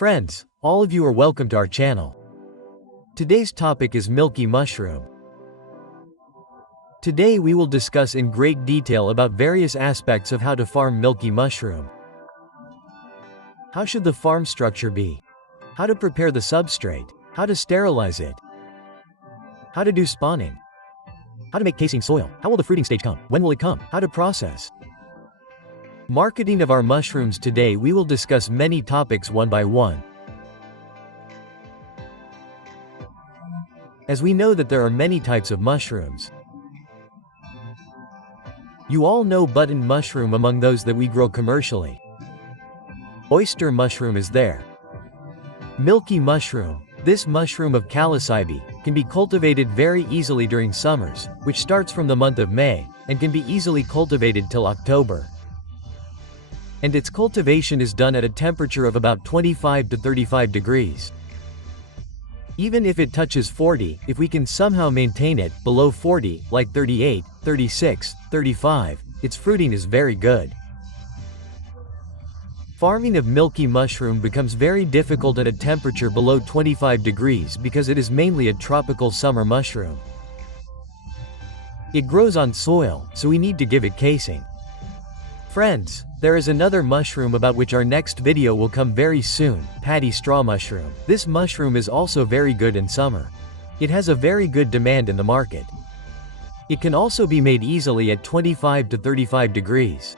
Friends, all of you are welcome to our channel. Today's topic is Milky Mushroom. Today we will discuss in great detail about various aspects of how to farm Milky Mushroom. How should the farm structure be? How to prepare the substrate? How to sterilize it? How to do spawning? How to make casing soil? How will the fruiting stage come? When will it come? How to process? Marketing of our mushrooms. Today we will discuss many topics one by one. As we know that there are many types of mushrooms. You all know button mushroom among those that we grow commercially. Oyster mushroom is there. Milky mushroom. This mushroom of Calocybe can be cultivated very easily during summers, which starts from the month of May, and can be easily cultivated till October. And its cultivation is done at a temperature of about 25 to 35 degrees. Even if it touches 40, if we can somehow maintain it below 40, like 38, 36, 35, its fruiting is very good. Farming of milky mushroom becomes very difficult at a temperature below 25 degrees because it is mainly a tropical summer mushroom. It grows on soil, so we need to give it casing. Friends, there is another mushroom about which our next video will come very soon, paddy straw mushroom. This mushroom is also very good in summer. It has a very good demand in the market. It can also be made easily at 25 to 35 degrees.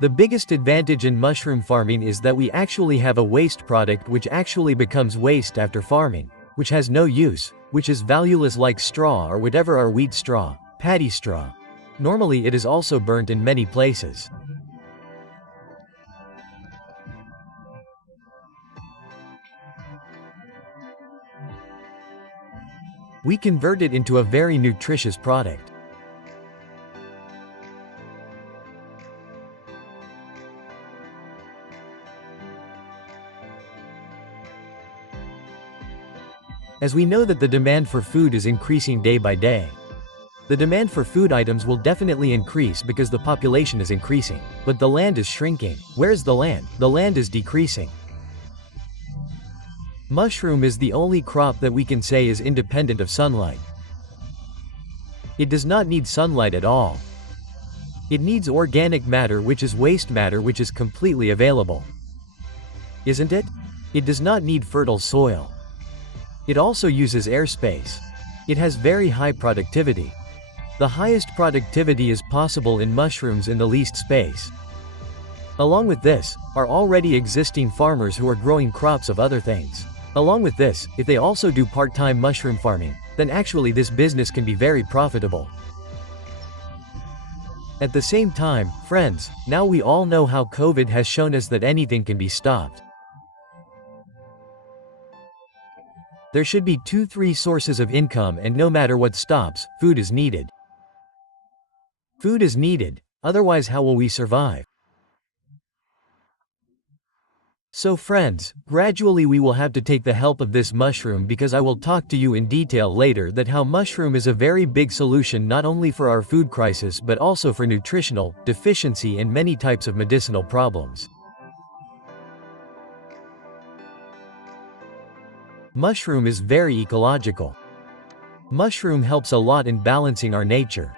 The biggest advantage in mushroom farming is that we actually have a waste product which actually becomes waste after farming, which has no use, which is valueless like straw or whatever our wheat straw, paddy straw. Normally it is also burnt in many places. We convert it into a very nutritious product. As we know that the demand for food is increasing day by day. The demand for food items will definitely increase because the population is increasing, but the land is shrinking. Where is the land? The land is decreasing. Mushroom is the only crop that we can say is independent of sunlight. It does not need sunlight at all. It needs organic matter, which is waste matter, which is completely available. Isn't it? It does not need fertile soil. It also uses airspace. It has very high productivity. The highest productivity is possible in mushrooms in the least space. Along with this, are already existing farmers who are growing crops of other things. Along with this, if they also do part-time mushroom farming, then actually this business can be very profitable. At the same time, friends, now we all know how COVID has shown us that anything can be stopped. There should be 2-3 sources of income, and no matter what stops, food is needed. Food is needed, otherwise how will we survive? So friends, gradually we will have to take the help of this mushroom, because I will talk to you in detail later that how mushroom is a very big solution not only for our food crisis but also for nutritional deficiency and many types of medicinal problems. Mushroom is very ecological. Mushroom helps a lot in balancing our nature.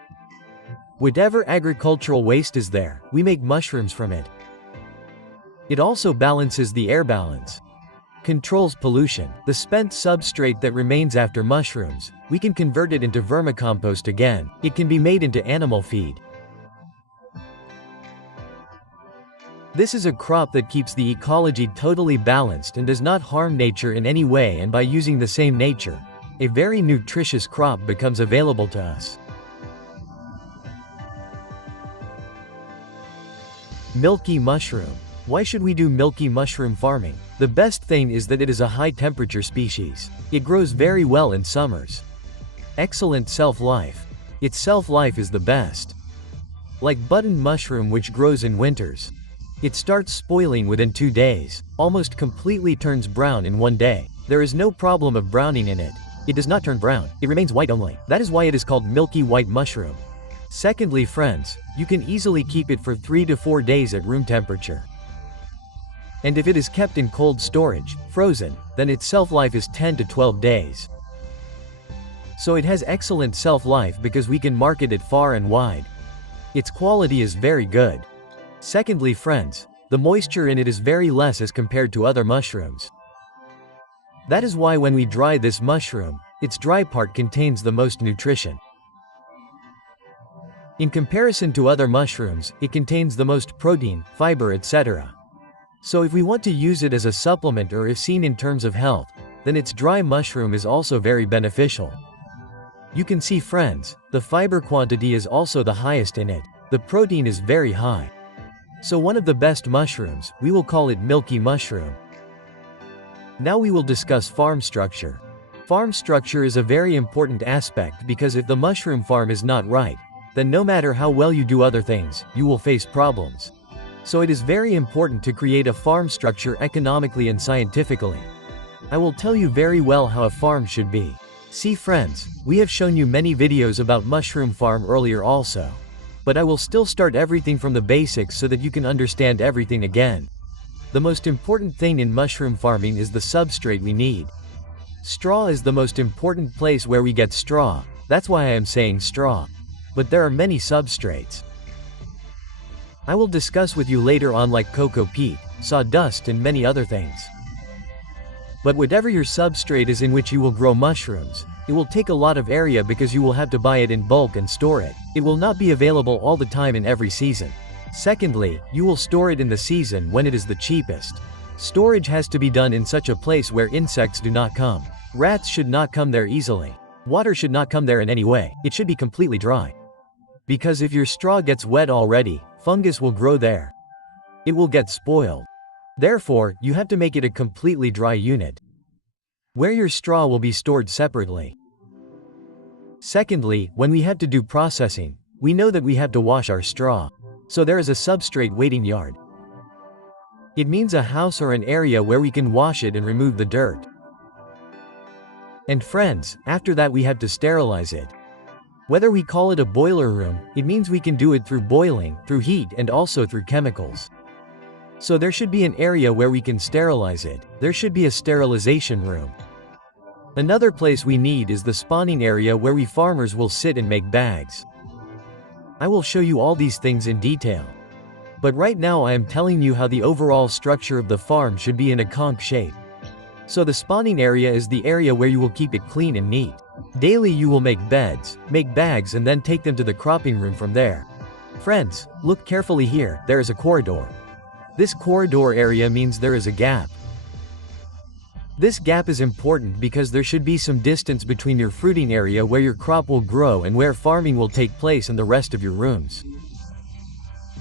Whatever agricultural waste is there, we make mushrooms from it. It also balances the air balance. Controls pollution. The spent substrate that remains after mushrooms, we can convert it into vermicompost again. It can be made into animal feed. This is a crop that keeps the ecology totally balanced and does not harm nature in any way, and by using the same nature, a very nutritious crop becomes available to us. Milky mushroom. Why should we do milky mushroom farming? The best thing is that it is a high temperature species. It grows very well in summers. Excellent self-life. Its self-life is the best. Like button mushroom which grows in winters. It starts spoiling within 2 days, almost completely turns brown in 1 day. There is no problem of browning in it. It does not turn brown, it remains white only. That is why it is called milky white mushroom. Secondly, friends, you can easily keep it for 3 to 4 days at room temperature. And if it is kept in cold storage, frozen, then its shelf-life is 10 to 12 days. So it has excellent shelf-life because we can market it far and wide. Its quality is very good. Secondly, friends, the moisture in it is very less as compared to other mushrooms. That is why when we dry this mushroom, its dry part contains the most nutrition. In comparison to other mushrooms, it contains the most protein, fiber, etc. So if we want to use it as a supplement or if seen in terms of health, then its dry mushroom is also very beneficial. You can see, friends, the fiber quantity is also the highest in it. The protein is very high. So one of the best mushrooms, we will call it Milky Mushroom. Now we will discuss farm structure. Farm structure is a very important aspect because if the mushroom farm is not right, then no matter how well you do other things, you will face problems. So it is very important to create a farm structure economically and scientifically. I will tell you very well how a farm should be. See, friends, we have shown you many videos about mushroom farm earlier also. But I will still start everything from the basics so that you can understand everything again. The most important thing in mushroom farming is the substrate we need. Straw is the most important place where we get straw, that's why I am saying straw. But there are many substrates. I will discuss with you later on like cocoa peat, sawdust and many other things. But whatever your substrate is in which you will grow mushrooms, it will take a lot of area because you will have to buy it in bulk and store it. It will not be available all the time in every season. Secondly, you will store it in the season when it is the cheapest. Storage has to be done in such a place where insects do not come. Rats should not come there easily. Water should not come there in any way. It should be completely dry. Because if your straw gets wet already, fungus will grow there. It will get spoiled. Therefore, you have to make it a completely dry unit, where your straw will be stored separately. Secondly, when we have to do processing, we know that we have to wash our straw. So there is a substrate waiting yard. It means a house or an area where we can wash it and remove the dirt. And friends, after that we have to sterilize it. Whether we call it a boiler room, it means we can do it through boiling, through heat and also through chemicals. So there should be an area where we can sterilize it. There should be a sterilization room. Another place we need is the spawning area where we farmers will sit and make bags. I will show you all these things in detail. But right now I am telling you how the overall structure of the farm should be in a conch shape. So the spawning area is the area where you will keep it clean and neat. Daily you will make beds, make bags and then take them to the cropping room from there. Friends, look carefully here, there is a corridor. This corridor area means there is a gap. This gap is important because there should be some distance between your fruiting area where your crop will grow and where farming will take place and the rest of your rooms.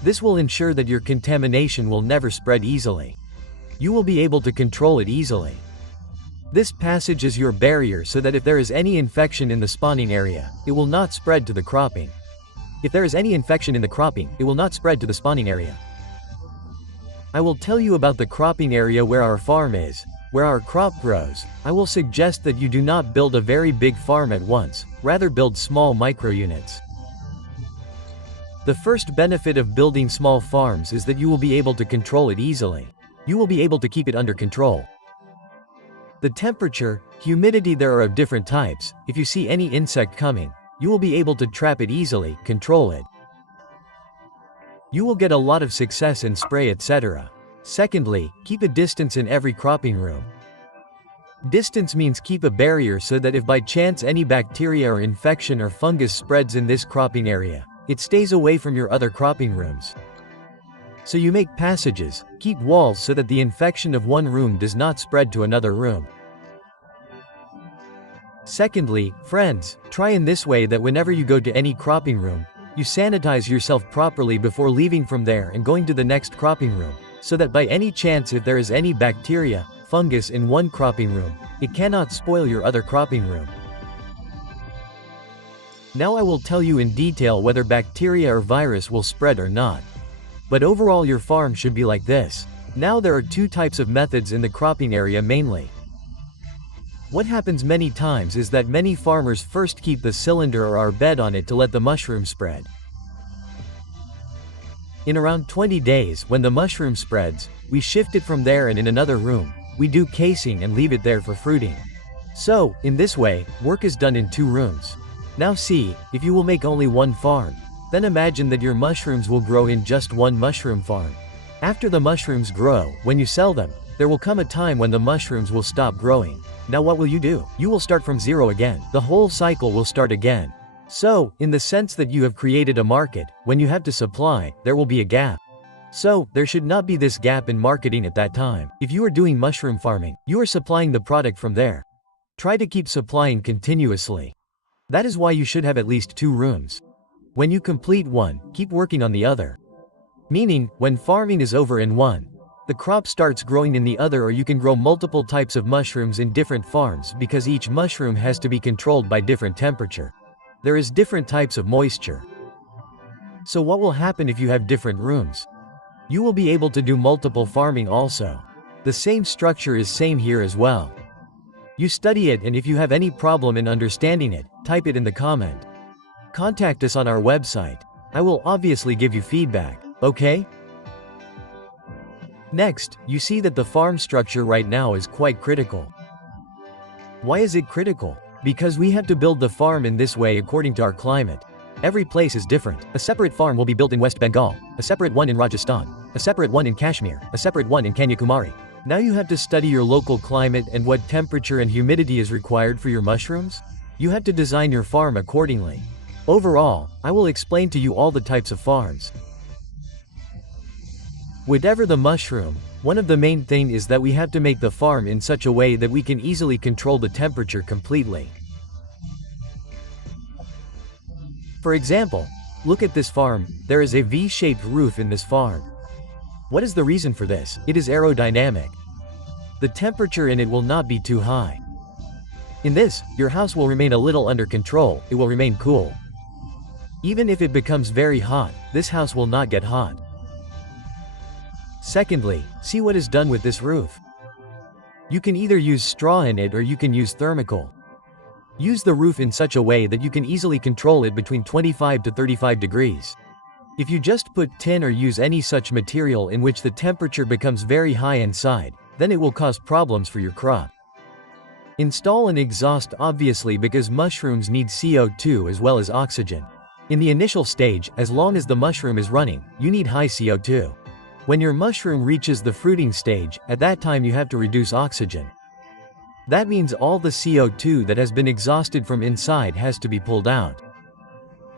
This will ensure that your contamination will never spread easily. You will be able to control it easily. This passage is your barrier so that if there is any infection in the spawning area, it will not spread to the cropping. If there is any infection in the cropping, it will not spread to the spawning area. I will tell you about the cropping area where our farm is, where our crop grows. I will suggest that you do not build a very big farm at once, rather build small micro units. The first benefit of building small farms is that you will be able to control it easily. You will be able to keep it under control. The temperature, humidity, there are of different types. If you see any insect coming, you will be able to trap it easily, control it. You will get a lot of success in spray, etc. Secondly, keep a distance in every cropping room. Distance means keep a barrier so that if by chance any bacteria or infection or fungus spreads in this cropping area, it stays away from your other cropping rooms. So you make passages, keep walls so that the infection of one room does not spread to another room. Secondly, friends, try in this way that whenever you go to any cropping room, you sanitize yourself properly before leaving from there and going to the next cropping room, so that by any chance if there is any bacteria, fungus in one cropping room, it cannot spoil your other cropping room. Now I will tell you in detail whether bacteria or virus will spread or not. But overall your farm should be like this. Now there are two types of methods in the cropping area mainly. What happens many times is that many farmers first keep the cylinder or our bed on it to let the mushroom spread. In around 20 days, when the mushroom spreads, we shift it from there, and in another room, we do casing and leave it there for fruiting. So, in this way, work is done in 2 rooms. Now see, if you will make only 1 farm, then imagine that your mushrooms will grow in just 1 mushroom farm. After the mushrooms grow, when you sell them, there will come a time when the mushrooms will stop growing. Now what will you do? You will start from 0 again. The whole cycle will start again. So, in the sense that you have created a market, when you have to supply, there will be a gap. So, there should not be this gap in marketing at that time. If you are doing mushroom farming, you are supplying the product from there. Try to keep supplying continuously. That is why you should have at least 2 rooms. When you complete one, keep working on the other. Meaning, when farming is over in one, the crop starts growing in the other, or you can grow multiple types of mushrooms in different farms because each mushroom has to be controlled by different temperature. There is different types of moisture. So what will happen if you have different rooms? You will be able to do multiple farming also. The same structure is same here as well. You study it, and if you have any problem in understanding it, type it in the comment. Contact us on our website. I will obviously give you feedback, okay? Next, you see that the farm structure right now is quite critical. Why is it critical? Because we have to build the farm in this way according to our climate. Every place is different. A separate farm will be built in West Bengal, a separate one in Rajasthan, a separate one in Kashmir, a separate one in Kanyakumari. Now you have to study your local climate and what temperature and humidity is required for your mushrooms. You have to design your farm accordingly. Overall, I will explain to you all the types of farms. Whatever the mushroom, one of the main thing is that we have to make the farm in such a way that we can easily control the temperature completely. For example, look at this farm. There is a V-shaped roof in this farm. What is the reason for this? It is aerodynamic. The temperature in it will not be too high. In this, your house will remain a little under control, it will remain cool. Even if it becomes very hot, this house will not get hot. Secondly, see what is done with this roof. You can either use straw in it or you can use thermocol. Use the roof in such a way that you can easily control it between 25 to 35 degrees. If you just put tin or use any such material in which the temperature becomes very high inside, then it will cause problems for your crop. Install an exhaust obviously because mushrooms need CO2 as well as oxygen. In the initial stage, as long as the mushroom is running, you need high CO2. When your mushroom reaches the fruiting stage, at that time you have to reduce oxygen. That means all the CO2 that has been exhausted from inside has to be pulled out.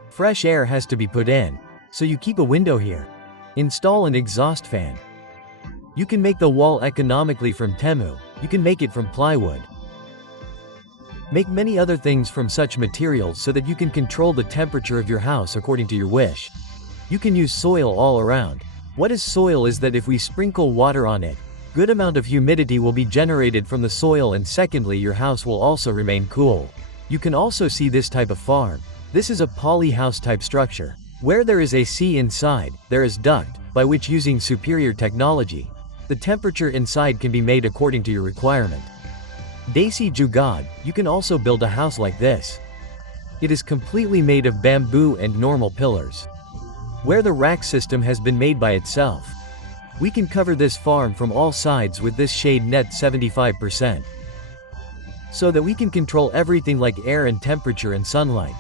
Fresh air has to be put in. So you keep a window here. Install an exhaust fan. You can make the wall economically from Temu. You can make it from plywood. Make many other things from such materials so that you can control the temperature of your house according to your wish. You can use soil all around. What is soil is that if we sprinkle water on it, good amount of humidity will be generated from the soil, and secondly your house will also remain cool. You can also see this type of farm. This is a poly house type structure. Where there is AC inside, there is duct, by which using superior technology, the temperature inside can be made according to your requirement. Desi Jugad, you can also build a house like this. It is completely made of bamboo and normal pillars. Where the rack system has been made by itself. We can cover this farm from all sides with this shade net 75%. So that we can control everything like air and temperature and sunlight.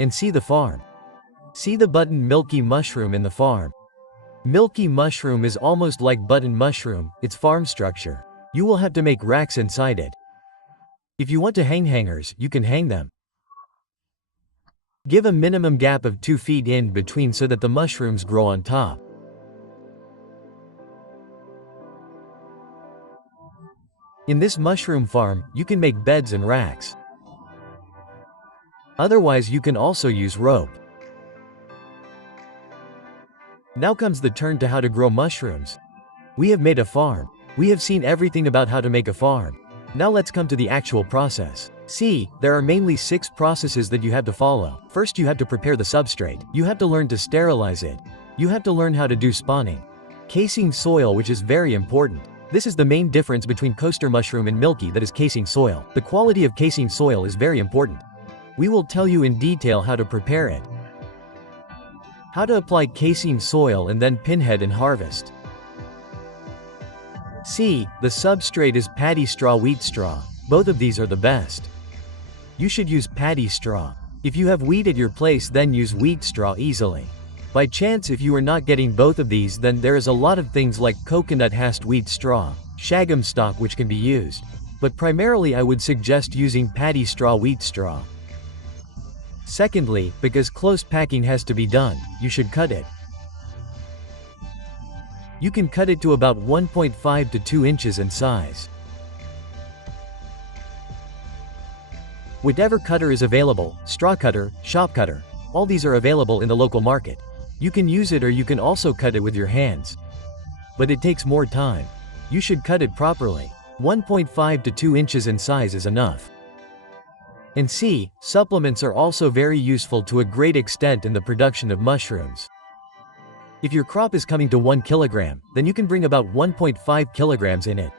And see the farm. See the button Milky Mushroom in the farm. Milky Mushroom is almost like button mushroom, its farm structure. You will have to make racks inside it. If you want to hang hangers, you can hang them. Give a minimum gap of 2 feet in between so that the mushrooms grow on top. In this mushroom farm, you can make beds and racks. Otherwise you can also use rope. Now comes the turn to how to grow mushrooms. We have made a farm. We have seen everything about how to make a farm. Now let's come to the actual process. See, there are mainly 6 processes that you have to follow. First you have to prepare the substrate. You have to learn to sterilize it. You have to learn how to do spawning. Casing soil, which is very important. This is the main difference between coaster mushroom and milky, that is casing soil. The quality of casing soil is very important. We will tell you in detail how to prepare it. How to apply casing soil and then pinhead and harvest. C. The substrate is paddy straw, wheat straw. Both of these are the best. You should use paddy straw. If you have wheat at your place, then use wheat straw easily. By chance, if you are not getting both of these, then there is a lot of things like coconut hast wheat straw, shagum stock which can be used. But primarily I would suggest using paddy straw, wheat straw. Secondly, because close packing has to be done, you should cut it. You can cut it to about 1.5 to 2 inches in size. Whatever cutter is available, straw cutter, shop cutter, all these are available in the local market. You can use it or you can also cut it with your hands. But it takes more time. You should cut it properly. 1.5 to 2 inches in size is enough. And C. Supplements are also very useful to a great extent in the production of mushrooms. If your crop is coming to 1 kilogram, then you can bring about 1.5 kilograms in it,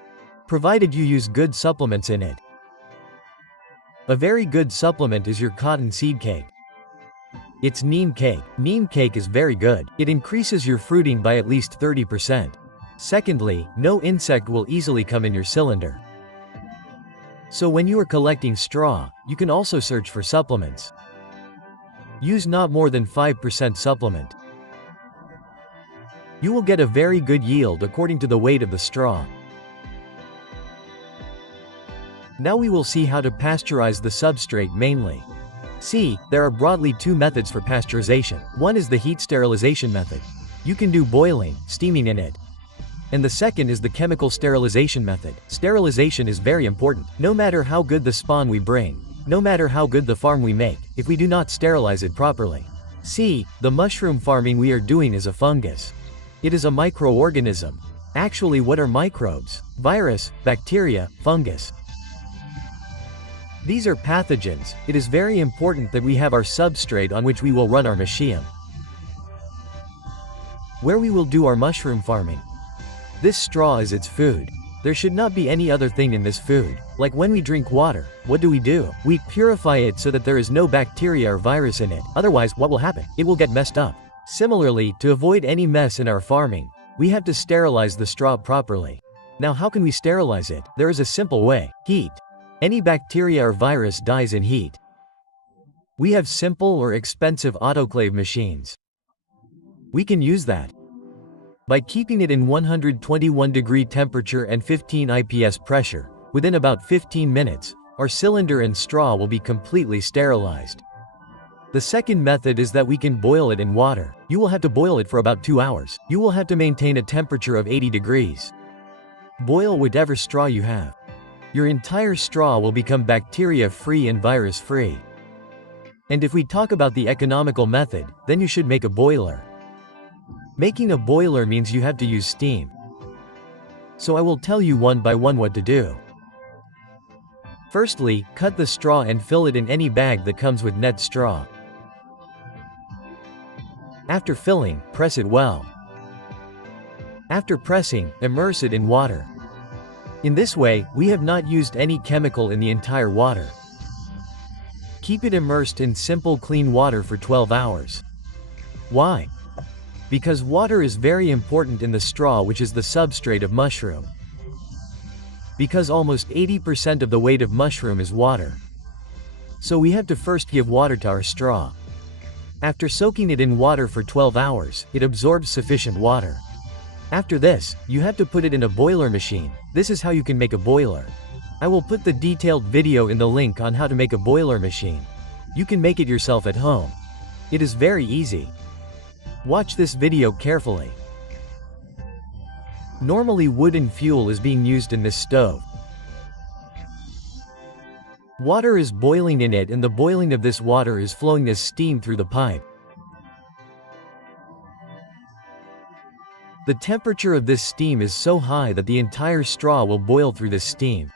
provided you use good supplements in it. A very good supplement is your cotton seed cake. It's neem cake. Neem cake is very good. It increases your fruiting by at least 30%. Secondly, no insect will easily come in your cylinder. So when you are collecting straw, you can also search for supplements. Use not more than 5% supplement. You will get a very good yield according to the weight of the straw. Now we will see how to pasteurize the substrate mainly. C. There are broadly 2 methods for pasteurization. One is the heat sterilization method. You can do boiling, steaming in it. And the second is the chemical sterilization method. Sterilization is very important. No matter how good the spawn we bring, no matter how good the farm we make, if we do not sterilize it properly. C. The mushroom farming we are doing is a fungus. It is a microorganism. Actually, what are microbes? Virus, bacteria, fungus. These are pathogens. It is very important that we have our substrate on which we will run our machine, where we will do our mushroom farming. This straw is its food. There should not be any other thing in this food. Like when we drink water, what do? We purify it so that there is no bacteria or virus in it. Otherwise, what will happen? It will get messed up. Similarly, to avoid any mess in our farming, we have to sterilize the straw properly. Now how can we sterilize it? There is a simple way. Heat. Any bacteria or virus dies in heat. We have simple or expensive autoclave machines. We can use that. By keeping it in 121 degree temperature and 15 IPS pressure, within about 15 minutes, our cylinder and straw will be completely sterilized. The second method is that we can boil it in water. You will have to boil it for about 2 hours. You will have to maintain a temperature of 80 degrees. Boil whatever straw you have. Your entire straw will become bacteria-free and virus-free. And if we talk about the economical method, then you should make a boiler. Making a boiler means you have to use steam. So I will tell you one by one what to do. Firstly, cut the straw and fill it in any bag that comes with net straw. After filling, press it well. After pressing, immerse it in water. In this way, we have not used any chemical in the entire water. Keep it immersed in simple clean water for 12 hours. Why? Because water is very important in the straw, which is the substrate of mushroom. Because almost 80% of the weight of mushroom is water. So we have to first give water to our straw. After soaking it in water for 12 hours, it absorbs sufficient water. After this, you have to put it in a boiler machine. This is how you can make a boiler. I will put the detailed video in the link on how to make a boiler machine. You can make it yourself at home. It is very easy. Watch this video carefully. Normally wooden fuel is being used in this stove. Water is boiling in it and the boiling of this water is flowing as steam through the pipe. The temperature of this steam is so high that the entire straw will boil through this steam.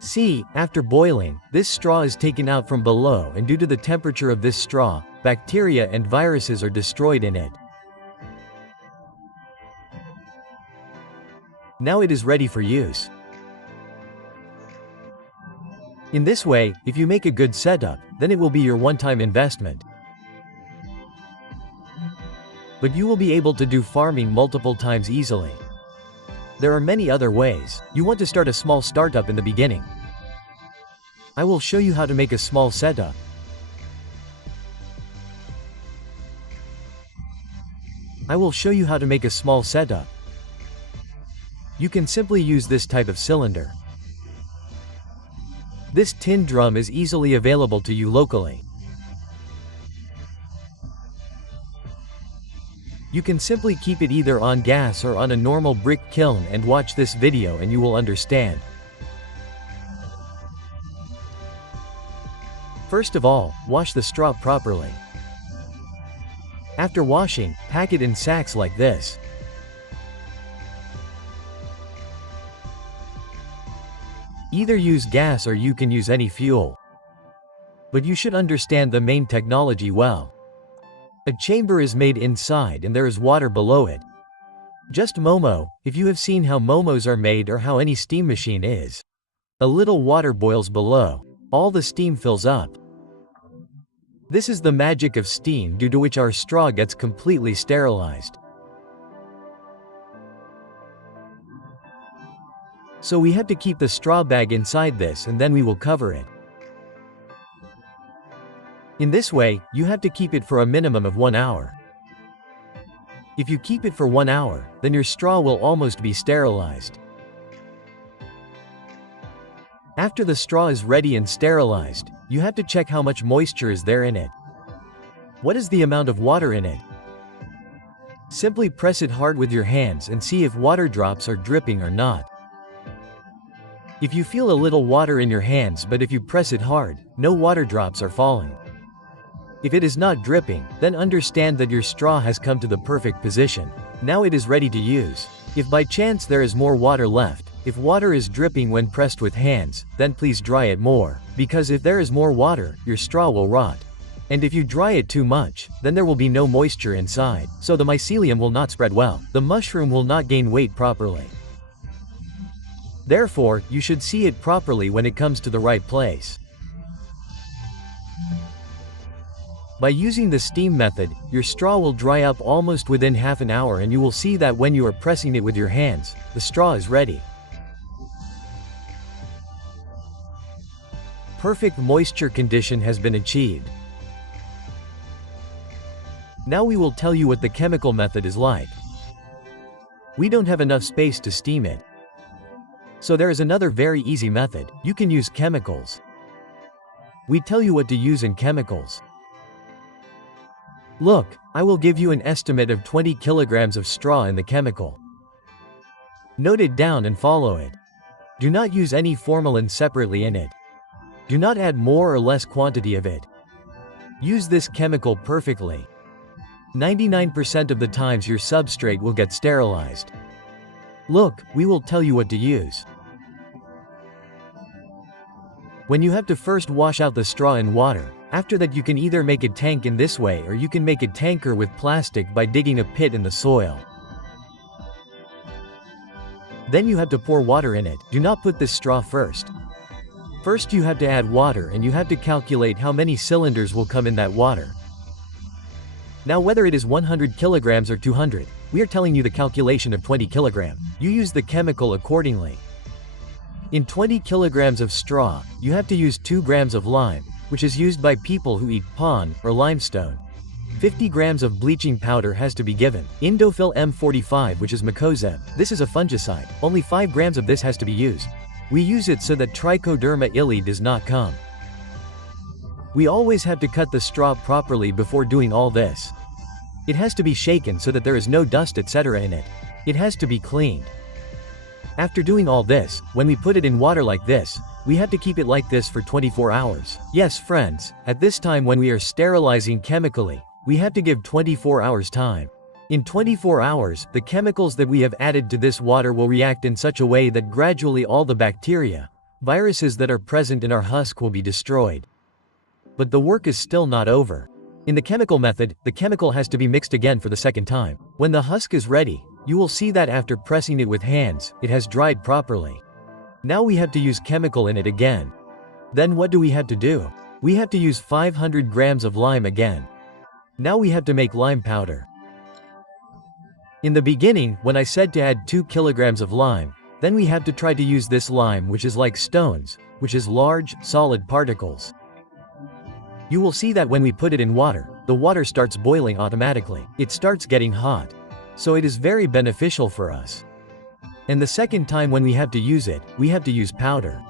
C. After boiling, this straw is taken out from below and due to the temperature of this straw, bacteria and viruses are destroyed in it. Now it is ready for use. In this way, if you make a good setup, then it will be your one-time investment. But you will be able to do farming multiple times easily. There are many other ways. You want to start a small startup in the beginning. I will show you how to make a small setup. I will show you how to make a small setup. You can simply use this type of cylinder. This tin drum is easily available to you locally. You can simply keep it either on gas or on a normal brick kiln and watch this video and you will understand. First of all, wash the straw properly. After washing, pack it in sacks like this. Either use gas or you can use any fuel. But you should understand the main technology well. A chamber is made inside and there is water below it. Just Momo, if you have seen how Momos are made or how any steam machine is. A little water boils below. All the steam fills up. This is the magic of steam due to which our straw gets completely sterilized. So we have to keep the straw bag inside this and then we will cover it. In this way, you have to keep it for a minimum of 1 hour. If you keep it for 1 hour, then your straw will almost be sterilized. After the straw is ready and sterilized, you have to check how much moisture is there in it. What is the amount of water in it? Simply press it hard with your hands and see if water drops are dripping or not. If you feel a little water in your hands but if you press it hard, no water drops are falling. If it is not dripping, then understand that your straw has come to the perfect position. Now it is ready to use. If by chance there is more water left, if water is dripping when pressed with hands, then please dry it more. Because if there is more water, your straw will rot. And if you dry it too much, then there will be no moisture inside, so the mycelium will not spread well. The mushroom will not gain weight properly. Therefore, you should see it properly when it comes to the right place. By using the steam method, your straw will dry up almost within half an hour and you will see that when you are pressing it with your hands, the straw is ready. Perfect moisture condition has been achieved. Now we will tell you what the chemical method is like. We don't have enough space to steam it. So there is another very easy method. You can use chemicals. We tell you what to use in chemicals. Look, I will give you an estimate of 20 kilograms of straw in the chemical. Note it down and follow it. Do not use any formalin separately in it. Do not add more or less quantity of it. Use this chemical perfectly. 99% of the times your substrate will get sterilized. Look, we will tell you what to use. When you have to first wash out the straw in water, after that you can either make a tank in this way or you can make a tanker with plastic by digging a pit in the soil. Then you have to pour water in it. Do not put this straw first. First you have to add water and you have to calculate how many cylinders will come in that water. Now whether it is 100 kilograms or 200, we are telling you the calculation of 20 kilogram. You use the chemical accordingly. In 20 kilograms of straw, you have to use 2 grams of lime, which is used by people who eat pond or limestone. 50 grams of bleaching powder has to be given. Indofil M45, which is Mycoseb. This is a fungicide. Only 5 grams of this has to be used. We use it so that Trichoderma illy does not come. We always have to cut the straw properly before doing all this. It has to be shaken so that there is no dust etc. in it. It has to be cleaned. After doing all this, when we put it in water like this, we have to keep it like this for 24 hours. Yes friends, at this time when we are sterilizing chemically, we have to give 24 hours time. In 24 hours, the chemicals that we have added to this water will react in such a way that gradually all the bacteria, viruses that are present in our husk will be destroyed. But the work is still not over. In the chemical method, the chemical has to be mixed again for the second time. When the husk is ready, you will see that after pressing it with hands, it has dried properly. Now we have to use chemical in it again. Then what do we have to do? We have to use 500 grams of lime again. Now we have to make lime powder. In the beginning, when I said to add 2 kilograms of lime, then we have to try to use this lime which is like stones, which is large, solid particles. You will see that when we put it in water, the water starts boiling automatically. It starts getting hot. So it is very beneficial for us. And the second time when we have to use it, we have to use powder.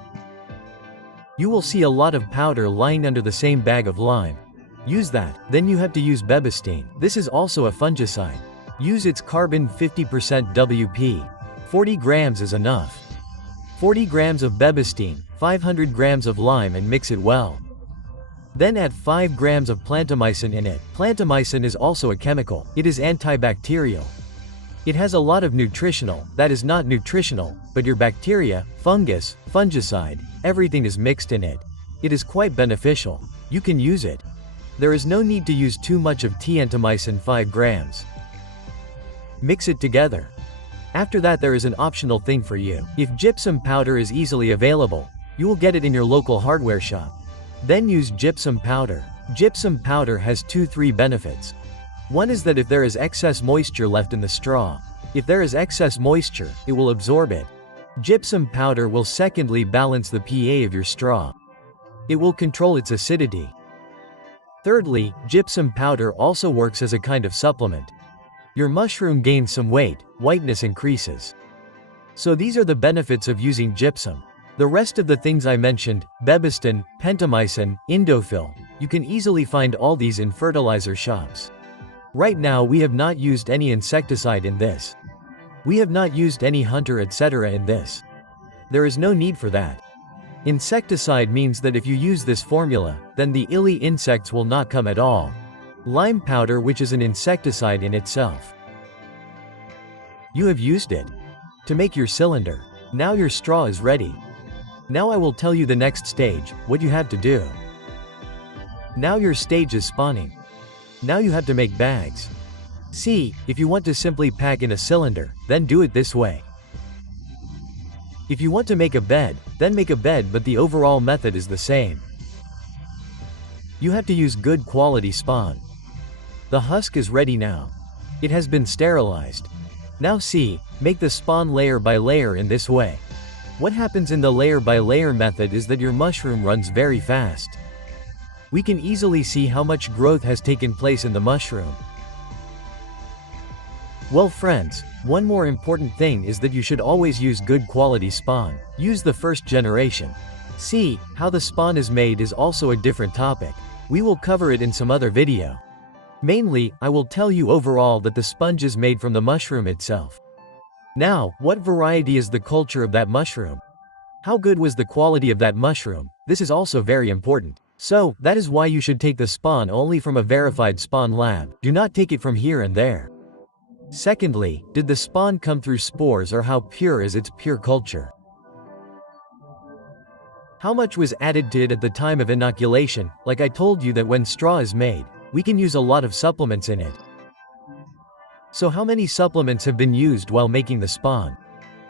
You will see a lot of powder lying under the same bag of lime. Use that. Then you have to use bebastine. This is also a fungicide. Use its carbon 50% WP. 40 grams is enough. 40 grams of bebastine, 500 grams of lime and mix it well. Then add 5 grams of plantamycin in it. Plantamycin is also a chemical. It is antibacterial. It has a lot of nutritional, that is not nutritional, but your bacteria, fungus, fungicide, everything is mixed in it. It is quite beneficial. You can use it. There is no need to use too much of T-entamycin 5 grams. Mix it together. After that there is an optional thing for you. If gypsum powder is easily available, you will get it in your local hardware shop. Then use gypsum powder. Gypsum powder has 2-3 benefits. One is that if there is excess moisture left in the straw, if there is excess moisture, it will absorb it. Gypsum powder will secondly balance the pH of your straw. It will control its acidity. Thirdly, gypsum powder also works as a kind of supplement. Your mushroom gains some weight, whiteness increases. So these are the benefits of using gypsum. The rest of the things I mentioned, bebastine, pentamycin, indofil, you can easily find all these in fertilizer shops. Right now we have not used any insecticide in this. We have not used any hunter etc. in this. There is no need for that. Insecticide means that if you use this formula, then the illy insects will not come at all. Lime powder, which is an insecticide in itself. You have used it to make your cylinder. Now your straw is ready. Now I will tell you the next stage, what you have to do. Now your stage is spawning. Now you have to make bags. See, if you want to simply pack in a cylinder, then do it this way. If you want to make a bed, then make a bed, but the overall method is the same. You have to use good quality spawn. The husk is ready now. It has been sterilized. Now see, make the spawn layer by layer in this way. What happens in the layer by layer method is that your mushroom runs very fast. We can easily see how much growth has taken place in the mushroom. Well friends, one more important thing is that you should always use good quality spawn. Use the first generation. See, how the spawn is made is also a different topic. We will cover it in some other video. Mainly, I will tell you overall that the sponge is made from the mushroom itself. Now, what variety is the culture of that mushroom? How good was the quality of that mushroom? This is also very important. So, that is why you should take the spawn only from a verified spawn lab. Do not take it from here and there. Secondly, did the spawn come through spores, or how pure is its pure culture? How much was added to it at the time of inoculation? Like I told you that when straw is made, we can use a lot of supplements in it. So how many supplements have been used while making the spawn?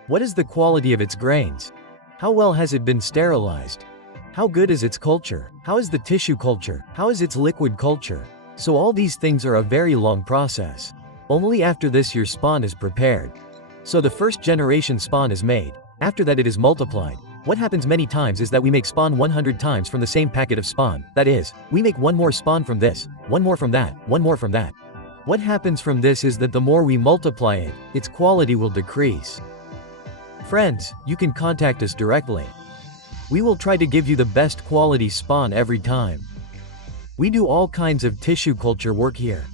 What is the quality of its grains? How well has it been sterilized? How good is its culture? How is the tissue culture? How is its liquid culture? So all these things are a very long process. Only after this your spawn is prepared. So the first generation spawn is made. After that it is multiplied. What happens many times is that we make spawn 100 times from the same packet of spawn. That is, we make one more spawn from this, one more from that, one more from that. What happens from this is that the more we multiply it, its quality will decrease. Friends, you can contact us directly. We will try to give you the best quality spawn every time. We do all kinds of tissue culture work here.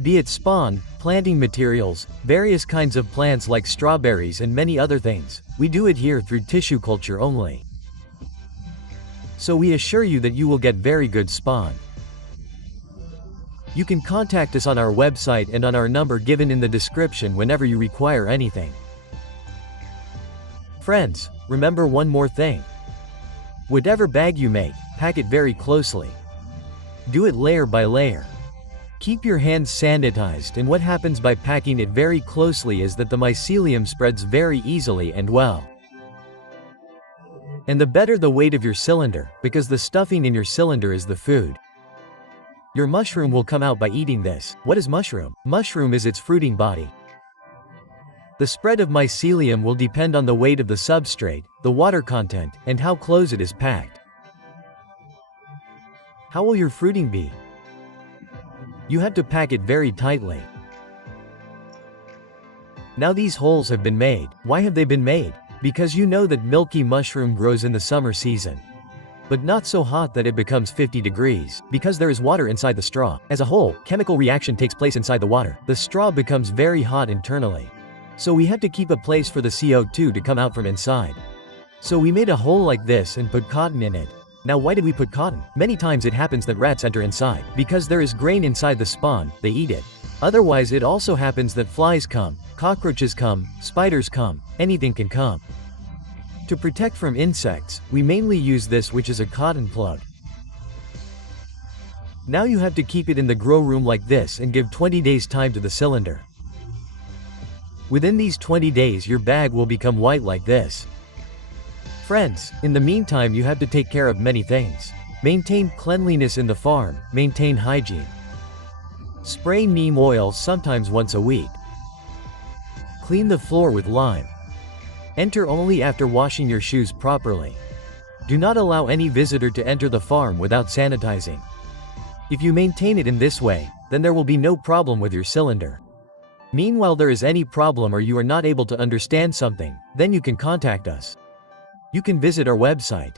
Be it spawn, planting materials, various kinds of plants like strawberries and many other things, we do it here through tissue culture only. So we assure you that you will get very good spawn. You can contact us on our website and on our number given in the description whenever you require anything. Friends, remember one more thing. Whatever bag you make, pack it very closely. Do it layer by layer. Keep your hands sanitized, and what happens by packing it very closely is that the mycelium spreads very easily and well. And the better the weight of your cylinder, because the stuffing in your cylinder is the food. Your mushroom will come out by eating this. What is mushroom? Mushroom is its fruiting body. The spread of mycelium will depend on the weight of the substrate, the water content, and how close it is packed. How will your fruiting be? You have to pack it very tightly. Now these holes have been made. Why have they been made? Because you know that Milky Mushroom grows in the summer season. But not so hot that it becomes 50 degrees, because there is water inside the straw. As a whole, chemical reaction takes place inside the water. The straw becomes very hot internally. So we had to keep a place for the CO2 to come out from inside. So we made a hole like this and put cotton in it. Now why did we put cotton? Many times it happens that rats enter inside. Because there is grain inside the spawn, they eat it. Otherwise it also happens that flies come, cockroaches come, spiders come, anything can come. To protect from insects, we mainly use this, which is a cotton plug. Now you have to keep it in the grow room like this and give 20 days time to the cylinder. Within these 20 days your bag will become white like this. Friends, in the meantime you have to take care of many things. Maintain cleanliness in the farm, maintain hygiene. Spray neem oil sometimes once a week. Clean the floor with lime. Enter only after washing your shoes properly. Do not allow any visitor to enter the farm without sanitizing. If you maintain it in this way, then there will be no problem with your cylinder. Meanwhile, there is any problem or you are not able to understand something, then you can contact us. You can visit our website.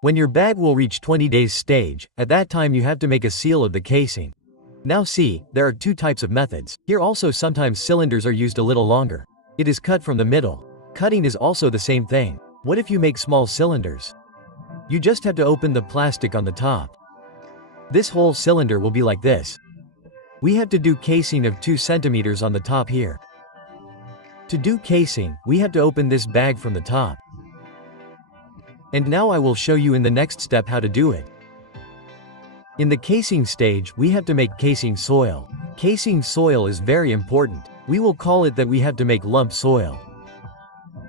When your bag will reach 20 days stage, at that time you have to make a seal of the casing. Now see, there are two types of methods. Here also sometimes cylinders are used a little longer. It is cut from the middle. Cutting is also the same thing. What if you make small cylinders? You just have to open the plastic on the top. This whole cylinder will be like this. We have to do casing of 2 centimeters on the top here. To do casing, we have to open this bag from the top. And now I will show you in the next step how to do it. In the casing stage, we have to make casing soil. Casing soil is very important. We will call it that we have to make lump soil.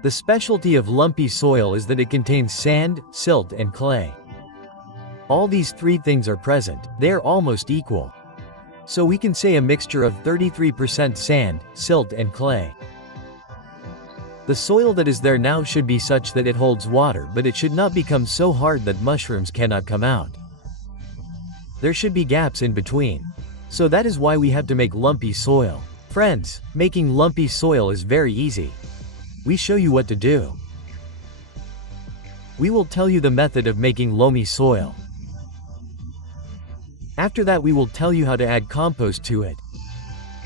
The specialty of lumpy soil is that it contains sand, silt, and clay. All these 3 things are present. They are almost equal. So we can say a mixture of 33% sand, silt, and clay. The soil that is there now should be such that it holds water, but it should not become so hard that mushrooms cannot come out. There should be gaps in between. So that is why we have to make lumpy soil. Friends, making lumpy soil is very easy. We show you what to do. We will tell you the method of making loamy soil. After that we will tell you how to add compost to it.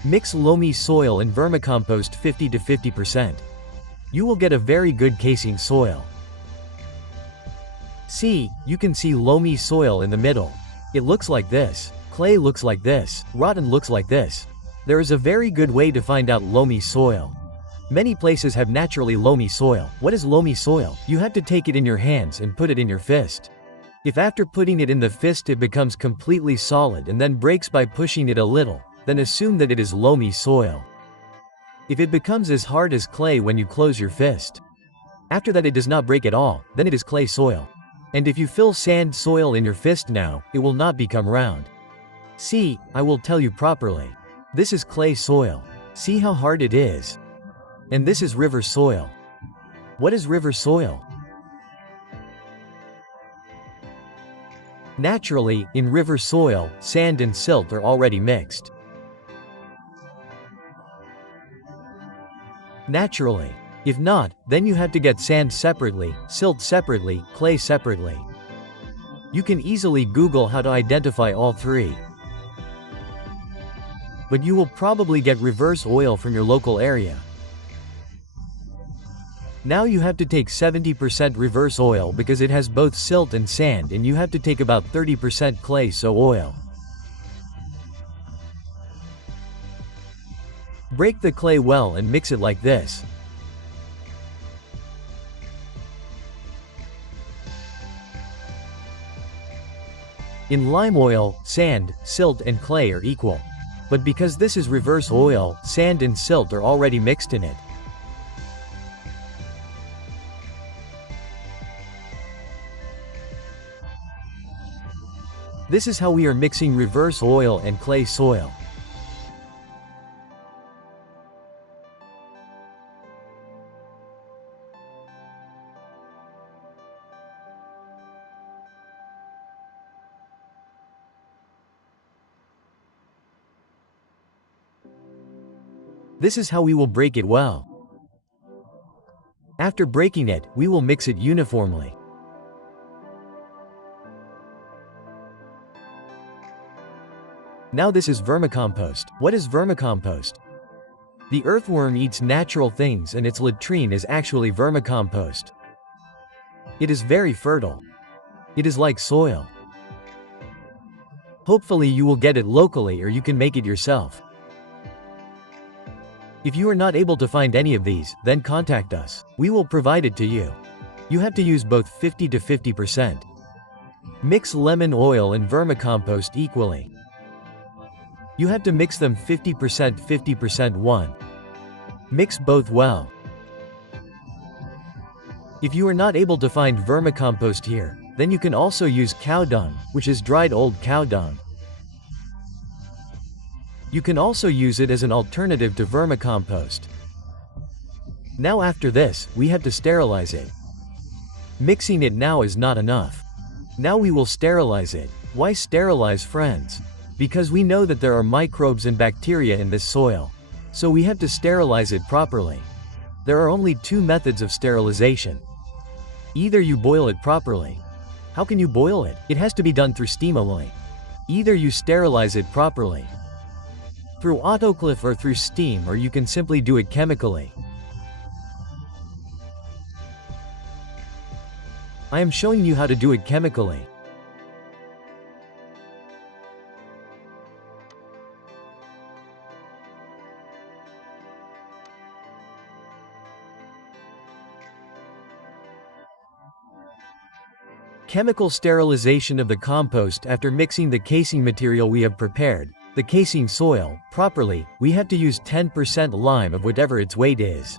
Mix loamy soil and vermicompost 50 to 50%. You will get a very good casing soil. See, you can see loamy soil in the middle. It looks like this. Clay looks like this. Rotten looks like this. There is a very good way to find out loamy soil. Many places have naturally loamy soil. What is loamy soil? You have to take it in your hands and put it in your fist. If after putting it in the fist it becomes completely solid and then breaks by pushing it a little, then assume that it is loamy soil. If it becomes as hard as clay when you close your fist, after that it does not break at all, then it is clay soil. And if you fill sand soil in your fist now, it will not become round. See, I will tell you properly. This is clay soil. See how hard it is. And this is river soil. What is river soil? Naturally, in river soil, sand and silt are already mixed. Naturally. If not, then you have to get sand separately, silt separately, clay separately. You can easily Google how to identify all 3. But you will probably get reverse oil from your local area. Now you have to take 70% reverse oil because it has both silt and sand, and you have to take about 30% clay so oil. Break the clay well and mix it like this. In lime oil, sand, silt and clay are equal. But because this is reverse oil, sand and silt are already mixed in it. This is how we are mixing reverse oil and clay soil. This is how we will break it well. After breaking it, we will mix it uniformly. Now this is vermicompost. What is vermicompost? The earthworm eats natural things and its latrine is actually vermicompost. It is very fertile. It is like soil. Hopefully you will get it locally or you can make it yourself. If you are not able to find any of these, then contact us. We will provide it to you. You have to use both 50 to 50%. Mix lemon oil and vermicompost equally. You have to mix them 50% 50% 1. Mix both well. If you are not able to find vermicompost here, then you can also use cow dung, which is dried old cow dung. You can also use it as an alternative to vermicompost. Now after this, we have to sterilize it. Mixing it now is not enough. Now we will sterilize it. Why sterilize, friends? Because we know that there are microbes and bacteria in this soil. So we have to sterilize it properly. There are only two methods of sterilization. Either you boil it properly. How can you boil it? It has to be done through steam only. Either you sterilize it properly through autoclave or through steam, or you can simply do it chemically. I am showing you how to do it chemically. Chemical sterilization of the compost. After mixing the casing material we have prepared, the casing soil, properly, we have to use 10% lime of whatever its weight is.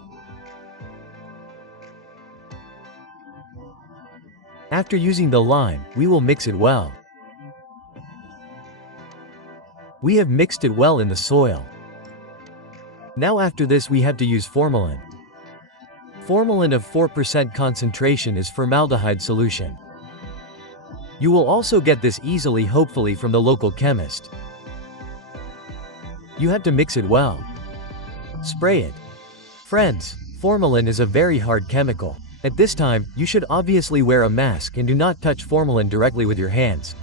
After using the lime, we will mix it well. We have mixed it well in the soil. Now after this we have to use formalin. Formalin of 4% concentration is formaldehyde solution. You will also get this easily, hopefully, from the local chemist. You have to mix it well. Spray it. Friends, formalin is a very hard chemical. At this time, you should obviously wear a mask and do not touch formalin directly with your hands.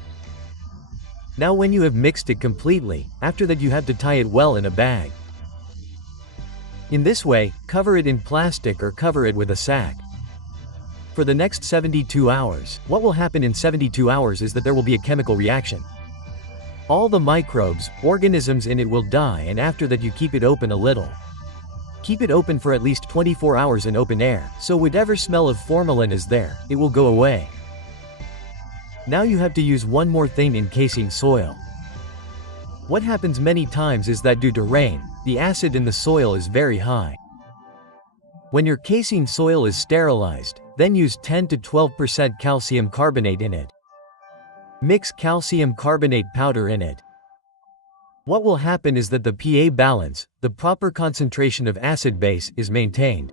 Now when you have mixed it completely, after that you have to tie it well in a bag. In this way, cover it in plastic or cover it with a sack. For the next 72 hours, what will happen in 72 hours is that there will be a chemical reaction. All the microbes, organisms in it will die, and after that you keep it open a little. Keep it open for at least 24 hours in open air, so whatever smell of formalin is there, it will go away. Now you have to use one more thing in casing soil. What happens many times is that due to rain, the acid in the soil is very high. When your casing soil is sterilized, then use 10 to 12% calcium carbonate in it. Mix calcium carbonate powder in it. What will happen is that the pH balance, the proper concentration of acid base, is maintained.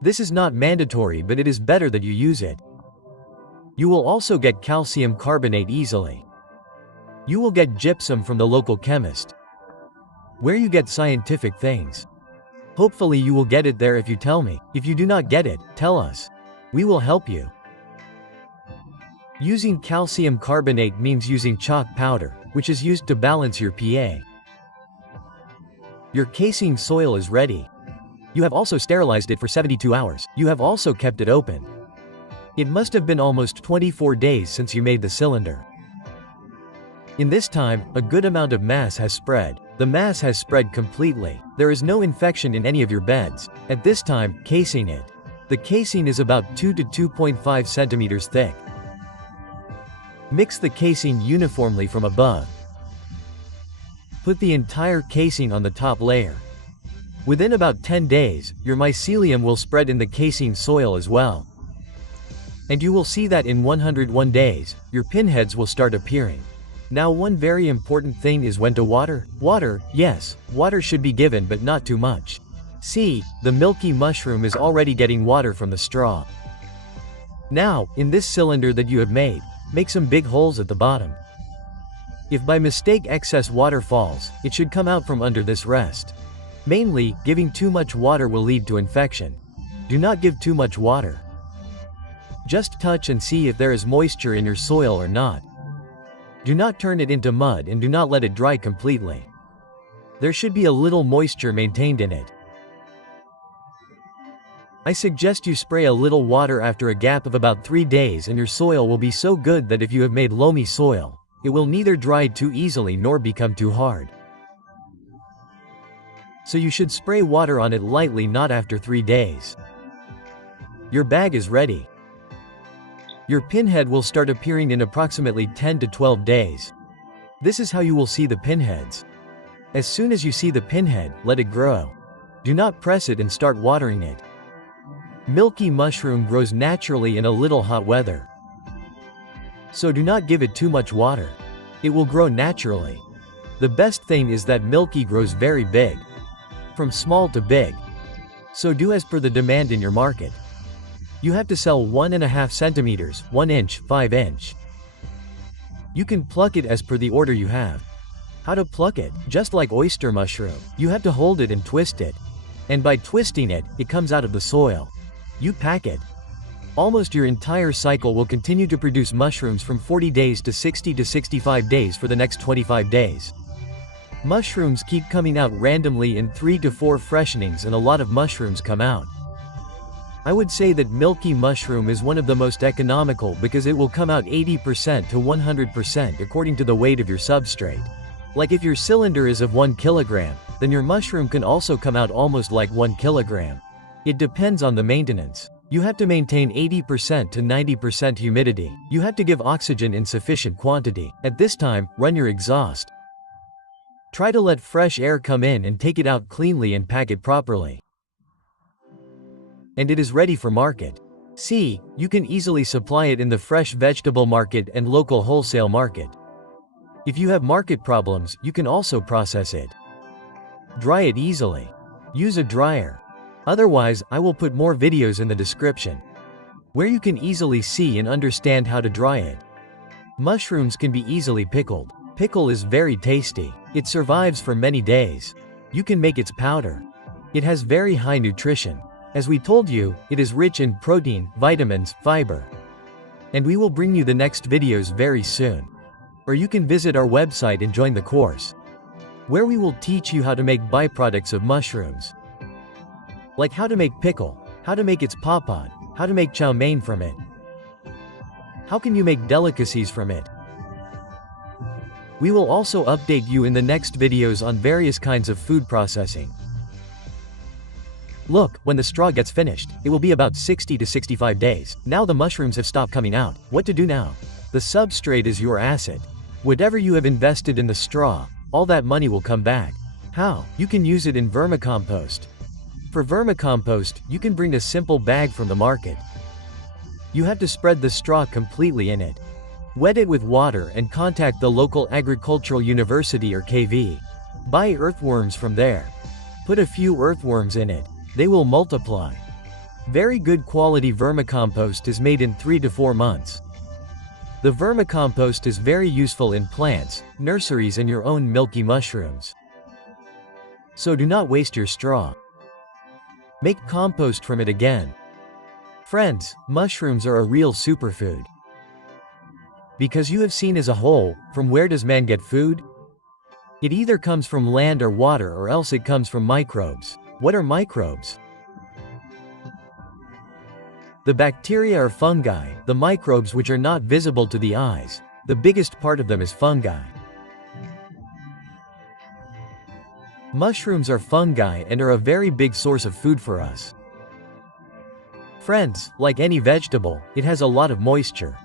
This is not mandatory, but it is better that you use it. You will also get calcium carbonate easily. You will get gypsum from the local chemist. Where you get scientific things. Hopefully you will get it there if you tell me. If you do not get it, tell us. We will help you. Using calcium carbonate means using chalk powder, which is used to balance your pH. Your casing soil is ready. You have also sterilized it for 72 hours. You have also kept it open. It must have been almost 24 days since you made the cylinder. In this time, a good amount of mass has spread. The mass has spread completely. There is no infection in any of your beds. At this time, casing it. The casing is about 2 to 2.5 centimeters thick. Mix the casing uniformly from above. Put the entire casing on the top layer. Within about 10 days, your mycelium will spread in the casing soil as well. And you will see that in 101 days, your pinheads will start appearing. Now one very important thing is when to water. Water, yes, water should be given but not too much. See, the Milky Mushroom is already getting water from the straw. Now, in this cylinder that you have made, make some big holes at the bottom. If by mistake excess water falls, it should come out from under this rest. Mainly, giving too much water will lead to infection. Do not give too much water. Just touch and see if there is moisture in your soil or not. Do not turn it into mud and do not let it dry completely. There should be a little moisture maintained in it. I suggest you spray a little water after a gap of about 3 days and your soil will be so good that if you have made loamy soil, it will neither dry too easily nor become too hard. So you should spray water on it lightly not after 3 days. Your bag is ready. Your pinhead will start appearing in approximately 10 to 12 days. This is how you will see the pinheads. As soon as you see the pinhead, let it grow. Do not press it and start watering it. Milky Mushroom grows naturally in a little hot weather. So do not give it too much water. It will grow naturally. The best thing is that Milky grows very big. From small to big. So do as per the demand in your market. You have to sell 1.5 centimeters, 1 inch, 5 inch. You can pluck it as per the order you have. How to pluck it? Just like oyster mushroom, you have to hold it and twist it. And by twisting it, it comes out of the soil. You pack it. Almost your entire cycle will continue to produce mushrooms from 40 days to 60 to 65 days for the next 25 days. Mushrooms keep coming out randomly in 3 to 4 freshenings and a lot of mushrooms come out. I would say that Milky Mushroom is one of the most economical because it will come out 80% to 100% according to the weight of your substrate. Like if your cylinder is of 1 kilogram, then your mushroom can also come out almost like 1 kilogram. It depends on the maintenance. You have to maintain 80% to 90% humidity. You have to give oxygen in sufficient quantity. At this time, run your exhaust. Try to let fresh air come in and take it out cleanly and pack it properly. And it is ready for market. See, you can easily supply it in the fresh vegetable market and local wholesale market. If you have market problems, you can also process it. Dry it easily. Use a dryer. Otherwise, I will put more videos in the description, where you can easily see and understand how to dry it. Mushrooms can be easily pickled. Pickle is very tasty. It survives for many days. You can make its powder. It has very high nutrition. As we told you, it is rich in protein, vitamins, fiber. And we will bring you the next videos very soon. Or you can visit our website and join the course, where we will teach you how to make byproducts of mushrooms. Like how to make pickle, how to make its papad, how to make chow mein from it. How can you make delicacies from it? We will also update you in the next videos on various kinds of food processing. Look, when the straw gets finished, it will be about 60 to 65 days. Now the mushrooms have stopped coming out. What to do now? The substrate is your asset. Whatever you have invested in the straw, all that money will come back. How? You can use it in vermicompost. For vermicompost, you can bring a simple bag from the market. You have to spread the straw completely in it. Wet it with water and contact the local agricultural university or KV. Buy earthworms from there. Put a few earthworms in it. They will multiply. Very good quality vermicompost is made in 3 to 4 months. The vermicompost is very useful in plants, nurseries and your own milky mushrooms. So do not waste your straw. Make compost from it again. Friends, mushrooms are a real superfood. Because you have seen as a whole, from where does man get food? It either comes from land or water or else it comes from microbes. What are microbes? The bacteria are fungi, the microbes which are not visible to the eyes. The biggest part of them is fungi. Mushrooms are fungi and are a very big source of food for us. Friends, like any vegetable, it has a lot of moisture.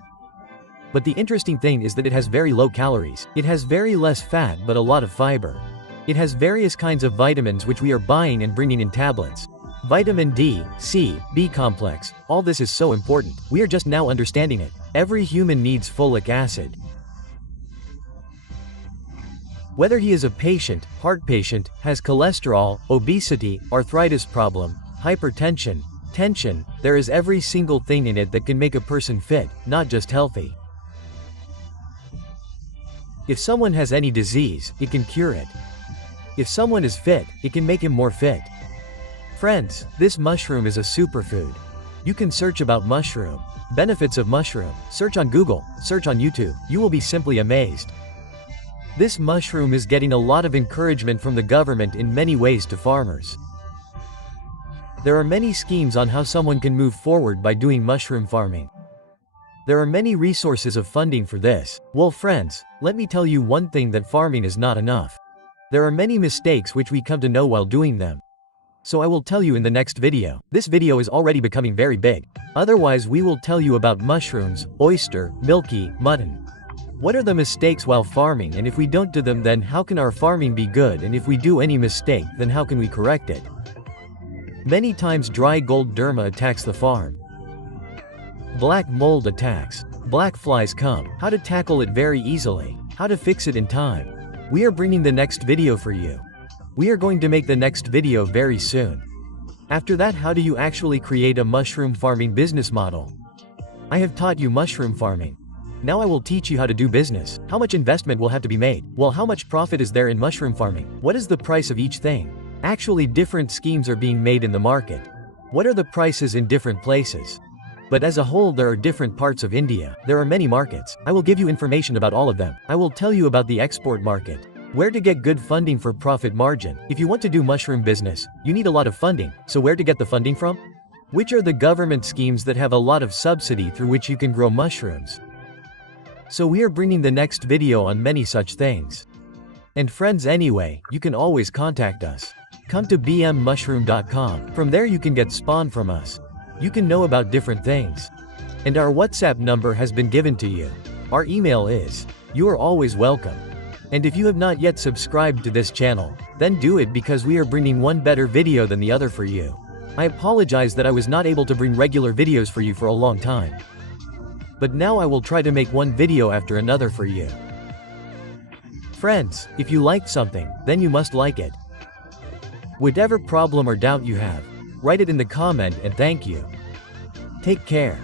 But the interesting thing is that it has very low calories. It has very less fat but a lot of fiber. It has various kinds of vitamins which we are buying and bringing in tablets. Vitamin D, C, B complex, all this is so important. We are just now understanding it. Every human needs folic acid. Whether he is a patient, heart patient, has cholesterol, obesity, arthritis problem, hypertension, tension, there is every single thing in it that can make a person fit, not just healthy. If someone has any disease, it can cure it. If someone is fit, it can make him more fit. Friends, this mushroom is a superfood. You can search about mushroom, benefits of mushroom, search on Google, search on YouTube, you will be simply amazed. This mushroom is getting a lot of encouragement from the government in many ways to farmers. There are many schemes on how someone can move forward by doing mushroom farming. There are many resources of funding for this. Well friends, let me tell you one thing, that farming is not enough. There are many mistakes which we come to know while doing them. So I will tell you in the next video. This video is already becoming very big. Otherwise we will tell you about mushrooms, oyster, milky, mutton. What are the mistakes while farming, and if we don't do them, then how can our farming be good, and if we do any mistake, then how can we correct it? Many times dry gold derma attacks the farm. Black mold attacks. Black flies come. How to tackle it very easily. How to fix it in time. We are bringing the next video for you. We are going to make the next video very soon. After that, how do you actually create a mushroom farming business model? I have taught you mushroom farming. Now I will teach you how to do business. How much investment will have to be made? Well, how much profit is there in mushroom farming? What is the price of each thing? Actually, different schemes are being made in the market. What are the prices in different places? But as a whole, there are different parts of India. There are many markets. I will give you information about all of them. I will tell you about the export market. Where to get good funding for profit margin. If you want to do mushroom business, you need a lot of funding. So where to get the funding from? Which are the government schemes that have a lot of subsidy through which you can grow mushrooms? So we are bringing the next video on many such things. And friends, anyway, you can always contact us. Come to bmmushroom.com. From there you can get spawn from us. You can know about different things. And our WhatsApp number has been given to you. Our email is. You are always welcome. And if you have not yet subscribed to this channel, then do it, because we are bringing one better video than the other for you. I apologize that I was not able to bring regular videos for you for a long time. But now I will try to make one video after another for you. Friends, if you liked something, then you must like it. Whatever problem or doubt you have, write it in the comment, and thank you. Take care.